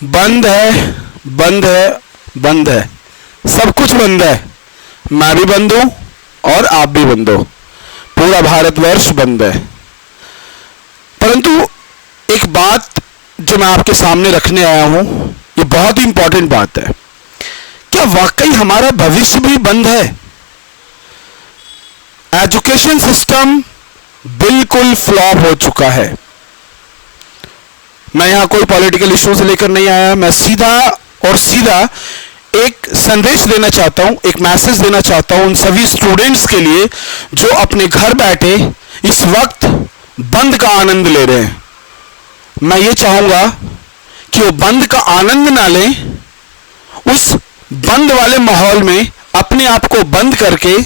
बंद है, बंद है, बंद है, सब कुछ बंद है। मैं भी बंद हूं और आप भी बंद हो, पूरा भारतवर्ष बंद है। परंतु एक बात जो मैं आपके सामने रखने आया हूं, ये बहुत ही इंपॉर्टेंट बात है। क्या वाकई हमारा भविष्य भी बंद है? एजुकेशन सिस्टम बिल्कुल फ्लॉप हो चुका है। मैं यहां कोई पॉलिटिकल इश्यू से लेकर नहीं आया, मैं सीधा और सीधा एक संदेश देना चाहता हूं, एक मैसेज देना चाहता हूं उन सभी स्टूडेंट्स के लिए जो अपने घर बैठे इस वक्त बंद का आनंद ले रहे हैं। मैं ये चाहूंगा कि वो बंद का आनंद ना लें, उस बंद वाले माहौल में अपने आप को बंद करके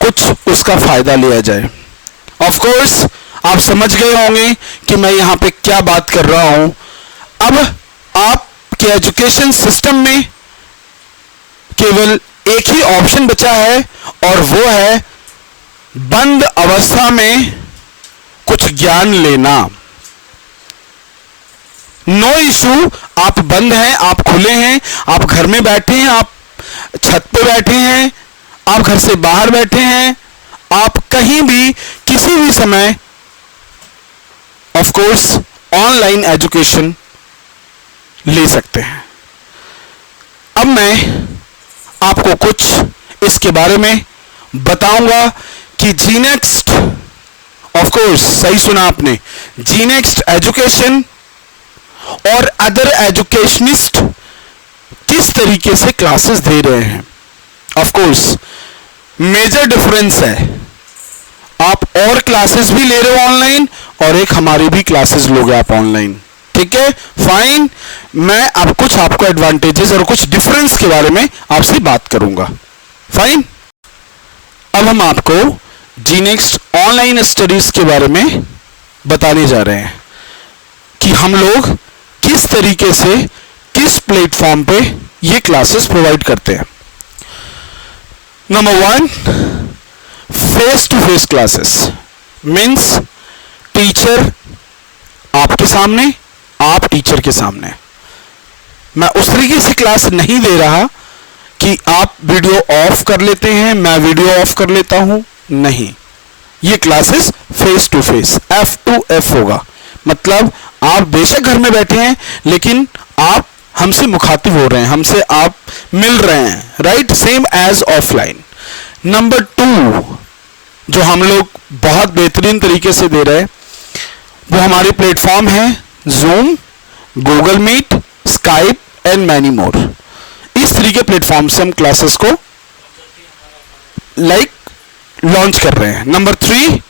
कुछ उसका फायदा लिया जाए। ऑफ कोर्स आप समझ गए होंगे कि मैं यहां पे क्या बात कर रहा हूं। अब आपके एजुकेशन सिस्टम में केवल एक ही ऑप्शन बचा है और वो है बंद अवस्था में कुछ ज्ञान लेना। नो इशू, आप बंद हैं, आप खुले हैं, आप घर में बैठे हैं, आप छत पे बैठे हैं, आप घर से बाहर बैठे हैं, आप कहीं भी किसी भी समय ऑफ कोर्स ऑनलाइन एजुकेशन ले सकते हैं। अब मैं आपको कुछ इसके बारे में बताऊंगा कि जी नेक्स्ट, ऑफ कोर्स सही सुना आपने, जी नेक्स्ट एजुकेशन और अदर एजुकेशनिस्ट किस तरीके से क्लासेस दे रहे हैं। ऑफ कोर्स मेजर डिफरेंस है, आप और क्लासेस भी ले रहे हो ऑनलाइन और एक हमारी भी क्लासेस लोगे आप ऑनलाइन, ठीक है, फाइन। मैं अब कुछ आपको एडवांटेजेस और कुछ डिफरेंस के बारे में आपसे बात करूंगा, फाइन। अब हम आपको जी नेक्स्ट ऑनलाइन स्टडीज के बारे में बताने जा रहे हैं कि हम लोग किस तरीके से किस प्लेटफॉर्म पे ये क्लासेस प्रोवाइड करते हैं। Number 1, face to face classes means teacher आपके सामने, आप टीचर के सामने। मैं उस तरीके से क्लास नहीं दे रहा कि आप वीडियो ऑफ कर लेते हैं, मैं वीडियो ऑफ कर लेता हूं, नहीं। ये classes face to face, F2F होगा। मतलब आप बेशक घर में बैठे हैं लेकिन आप हमसे मुखातिब हो रहे हैं, हमसे आप मिल रहे हैं, right, same as offline. Number 2 जो हम लोग बहुत बेहतरीन तरीके से दे रहे हैं वो हमारे प्लेटफॉर्म है Zoom, Google Meet, Skype and many more. इस तरीके प्लेटफॉर्म से हम क्लासेस को लॉन्च कर रहे हैं। नंबर 3,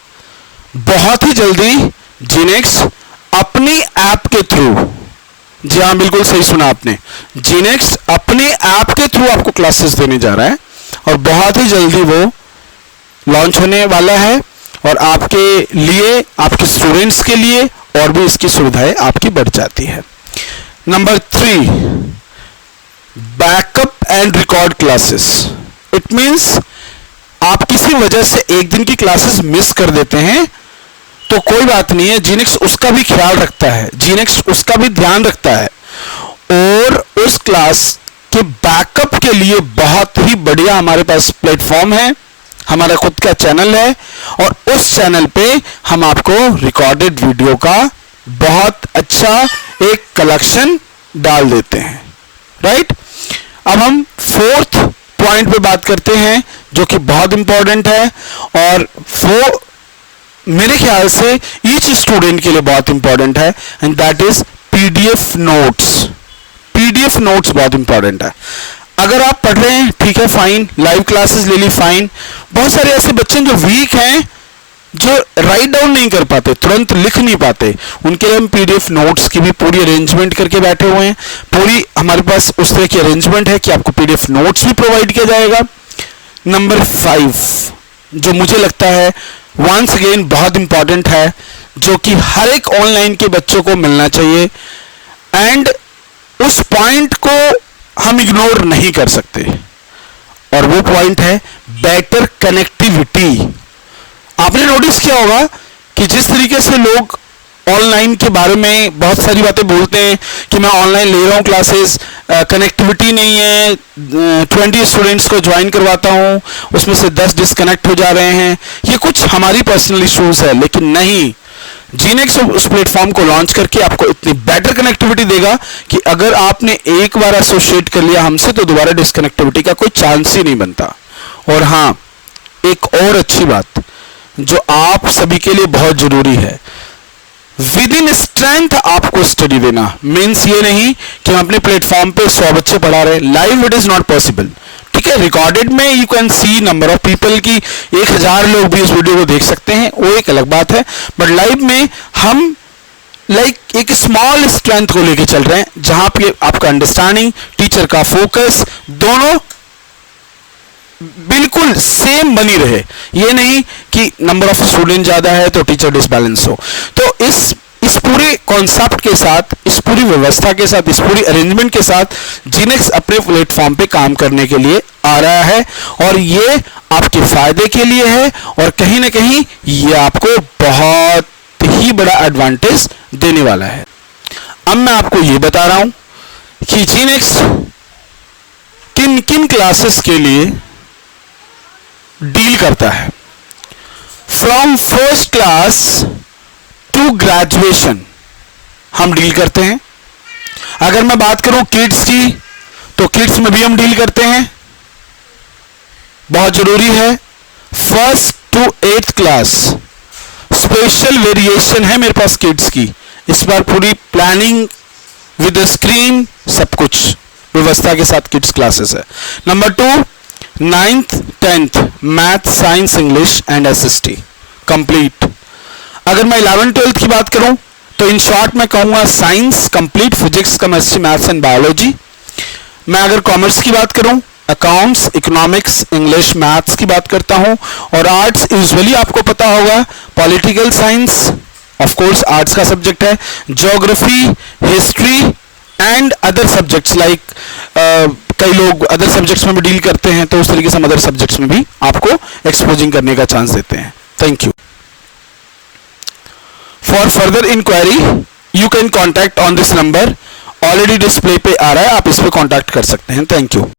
बहुत ही जल्दी जी नेक्स्ट अपनी ऐप के थ्रू, जी हाँ बिल्कुल सही सुना आपने, जी नेक्स्ट अपने ऐप के थ्रू आपको क्लासेस देने जा रहा है और बहुत ही जल्दी वो लॉन्च होने वाला है और आपके लिए, आपके स्टूडेंट्स के लिए और भी इसकी सुविधाएं आपकी बढ़ जाती है। Number 3, backup and record classes. It means आप किसी वजह से एक दिन की क्लासेस मिस कर देते हैं तो कोई बात नहीं है, जीनेक्स उसका भी ख्याल रखता है, जीनेक्स उसका भी ध्यान रखता है और उस क्लास के बैकअप के लिए बहुत ही बढ़िया हमारे पास प्लेटफॉर्म है, हमारा खुद का चैनल है और उस चैनल पे हम आपको रिकॉर्डेड वीडियो का बहुत अच्छा एक कलेक्शन डाल देते हैं, राइट। अब हम 4th पॉइंट पे बात करते हैं जो कि बहुत इंपॉर्टेंट है और वो मेरे ख्याल से ईच स्टूडेंट के लिए बहुत इंपॉर्टेंट है and that is PDF notes. PDF notes बहुत इंपॉर्टेंट है। अगर आप पढ़ रहे हैं ठीक है, फाइन, लाइव क्लासेस ले ली, फाइन। बहुत सारे ऐसे बच्चे जो वीक हैं, जो राइट डाउन नहीं कर पाते, तुरंत लिख नहीं पाते, उनके लिए हम पीडीएफ नोट्स की भी पूरी अरेंजमेंट करके बैठे हुए हैं। पूरी हमारे पास उस तरह की अरेंजमेंट है कि आपको पीडीएफ नोट्स भी प्रोवाइड किया जाएगा। नंबर 5 जो मुझे लगता है वंस अगेन बहुत इंपॉर्टेंट है, जो कि हर एक ऑनलाइन के बच्चों को मिलना चाहिए एंड उस पॉइंट को हम इग्नोर नहीं कर सकते और वो पॉइंट है बेटर कनेक्टिविटी। आपने नोटिस किया होगा कि जिस तरीके से लोग ऑनलाइन के बारे में बहुत सारी बातें बोलते हैं कि मैं ऑनलाइन ले रहा हूँ क्लासेस, कनेक्टिविटी नहीं है, 20 स्टूडेंट्स को ज्वाइन करवाता हूँ, उसमें से 10 डिस्कनेक्ट हो जा रहे हैं। ये कुछ हमारी पर्सनल इश्यूज है, लेकिन नहीं, जीनेक्स उस प्लेटफॉर्म को लॉन्च करके आपको इतनी बेटर कनेक्टिविटी देगा कि अगर आपने एक बार एसोसिएट कर लिया हमसे तो दोबारा डिस्कनेक्टिविटी का कोई चांस ही नहीं बनता। और हाँ, एक और अच्छी बात जो आप सभी के लिए बहुत जरूरी है, विद इन स्ट्रेंथ आपको स्टडी देना। मीन्स ये नहीं कि हम अपने प्लेटफॉर्म पे 100 बच्चे पढ़ा रहे, live it is not possible. ठीक है, रिकॉर्डेड में you can see number of people की 1000 लोग भी इस वीडियो को देख सकते हैं, वो एक अलग बात है, बट लाइव में हम एक स्मॉल स्ट्रेंथ को लेके चल रहे हैं, जहां पे आपका अंडरस्टैंडिंग, टीचर का फोकस दोनों बिल्कुल सेम बनी रहे। ये नहीं कि नंबर ऑफ स्टूडेंट ज्यादा है तो टीचर डिसबैलेंस हो। तो इस पूरे कॉन्सेप्ट के साथ, इस पूरी व्यवस्था के साथ, इस पूरी अरेंजमेंट के साथ जीनेक्स अपने प्लेटफॉर्म पे काम करने के लिए आ रहा है, और ये आपके फायदे के लिए है, और कहीं ना कहीं ये आपको बहुत ही बड़ा एडवांटेज देने वाला है। अब मैं आपको ये बता रहा हूं कि जीनेक्स किन किन क्लासेस के लिए डील करता है। From first class to graduation हम डील करते हैं। अगर मैं बात करूं किड्स की, तो किड्स में भी हम डील करते हैं, बहुत जरूरी है। First to 8th class special variation है मेरे पास किड्स की, इस बार पूरी प्लानिंग विद स्क्रीन, सब कुछ व्यवस्था के साथ किड्स क्लासेस है। Number 2 9th 10th math, science, English and SST complete. अगर मैं 11th 12th की बात करूं तो इन शॉर्ट मैं कहूंगा science complete, physics, chemistry, maths and biology. मैं अगर कॉमर्स की बात करूं, अकाउंट्स, इकोनॉमिक्स, इंग्लिश, मैथ्स की बात करता हूं। और आर्ट्स यूजुअली आपको पता होगा, political science of course arts का सब्जेक्ट है, geography, history and other subjects like, कई लोग अदर सब्जेक्ट्स में भी डील करते हैं, तो उस तरीके से हम अदर सब्जेक्ट्स में भी आपको एक्सपोजिंग करने का चांस देते हैं। Thank you. For further inquiry you can contact on this number, already display पे आ रहा है, आप इस पे कॉन्टैक्ट कर सकते हैं। Thank you.